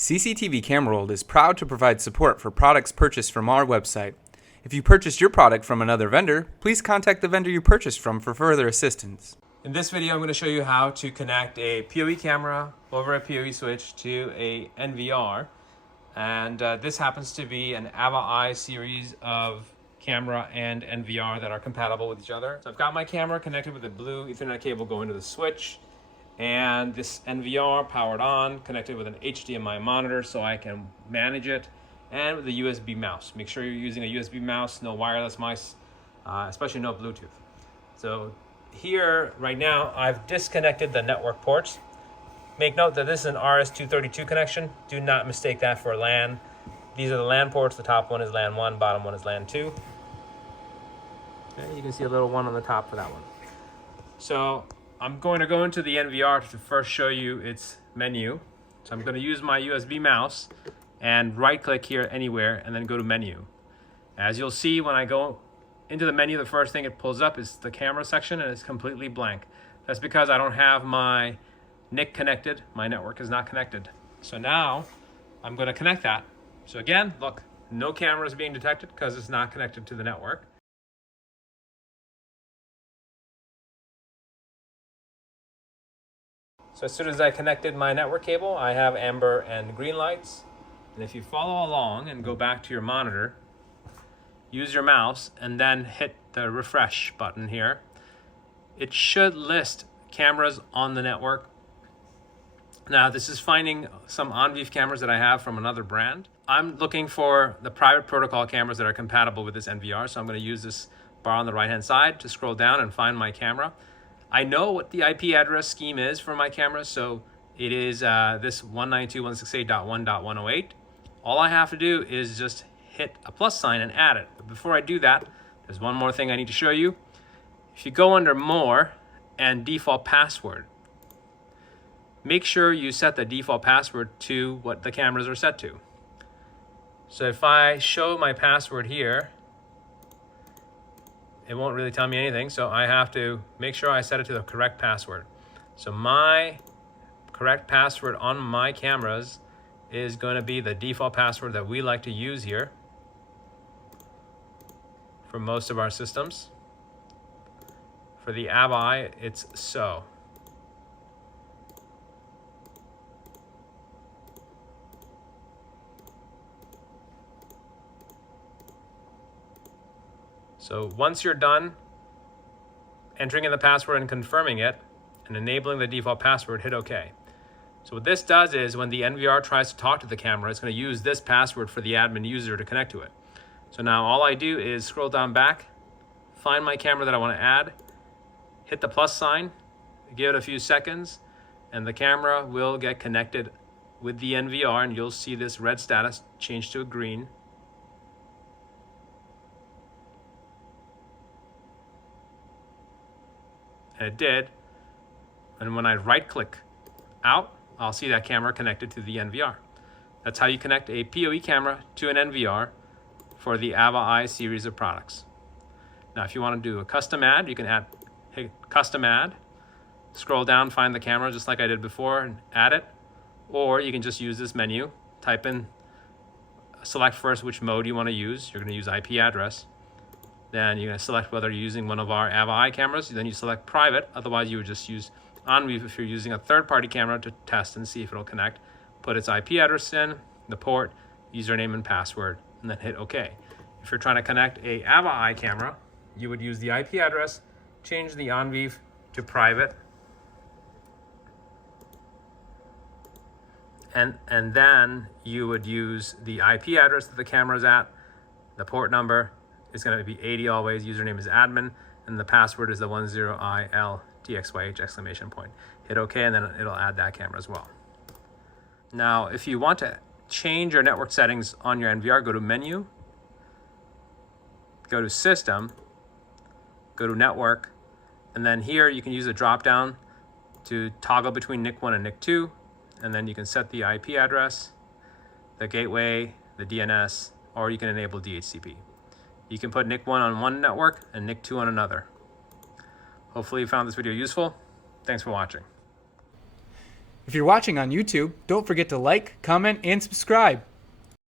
CCTV Camera World is proud to provide support for products purchased from our website. If you purchased your product from another vendor, please contact the vendor you purchased from for further assistance. In this video, I'm going to show you how to connect a PoE camera over a PoE switch to a NVR. And this happens to be an AvaEye series of camera and NVR that are compatible with each other. So I've got my camera connected with a blue Ethernet cable going to the switch, and this NVR powered on, connected with an HDMI monitor so I can manage it, and with a USB mouse. Make sure you're using a USB mouse, no wireless mice, especially no Bluetooth. So here, right now, I've disconnected the network ports. Make note that this is an RS-232 connection. Do not mistake that for LAN. These are the LAN ports. The top one is LAN 1, bottom one is LAN 2. Okay, you can see a little one on the top for that one. So I'm going to go into the NVR to first show you its menu. So I'm going to use my USB mouse and right click here anywhere and then go to menu. As you'll see, when I go into the menu, the first thing it pulls up is the camera section and it's completely blank. That's because I don't have my NIC connected. My network is not connected. So now I'm going to connect that. So again, look, no camera is being detected because it's not connected to the network. So as soon as I connected my network cable, I have amber and green lights. And if you follow along and go back to your monitor, use your mouse and then hit the refresh button here, it should list cameras on the network. Now this is finding some OnVIF cameras that I have from another brand. I'm looking for the private protocol cameras that are compatible with this NVR, so I'm going to use this bar on the right hand side to scroll down and find my camera. I know what the IP address scheme is for my camera, so it is this 192.168.1.108. All I have to do is just hit a plus sign and add it. But before I do that, there's one more thing I need to show you. If you go under More and Default Password, make sure you set the default password to what the cameras are set to. So if I show my password here, it won't really tell me anything, so I have to make sure I set it to the correct password. So my correct password on my cameras is going to be the default password that we like to use here for most of our systems. For the AvaEye, it's so. So once you're done entering in the password and confirming it and enabling the default password, hit OK. So what this does is when the NVR tries to talk to the camera, it's going to use this password for the admin user to connect to it. So now all I do is scroll down back, find my camera that I want to add, hit the plus sign, give it a few seconds, and the camera will get connected with the NVR, and you'll see this red status change to a green. And it did. And when I right click out, I'll see that camera connected to the NVR. That's how you connect a PoE camera to an NVR for the AvaEye series of products. Now, if you want to do a custom add, you can hit custom add, scroll down, find the camera just like I did before and add it. Or you can just use this menu, type in, select first which mode you want to use. You're going to use IP address. Then you're going to select whether you're using one of our AvaEye cameras. Then you select private. Otherwise, you would just use OnVIF if you're using a third-party camera to test and see if it'll connect. Put its IP address in, the port, username and password, and then hit OK. If you're trying to connect a AvaEye camera, you would use the IP address, change the OnVIF to private, and then you would use the IP address that the camera is at, the port number. It's going to be 80 always, username is admin, and the password is the 10ILTXYH exclamation point. Hit OK, and then it'll add that camera as well. Now, if you want to change your network settings on your NVR, go to Menu, go to System, go to Network, and then here you can use a drop-down to toggle between NIC 1 and NIC 2, and then you can set the IP address, the gateway, the DNS, or you can enable DHCP. You can put NIC 1 on one network and NIC 2 on another. Hopefully you found this video useful. Thanks for watching. If you're watching on YouTube, don't forget to like, comment, and subscribe.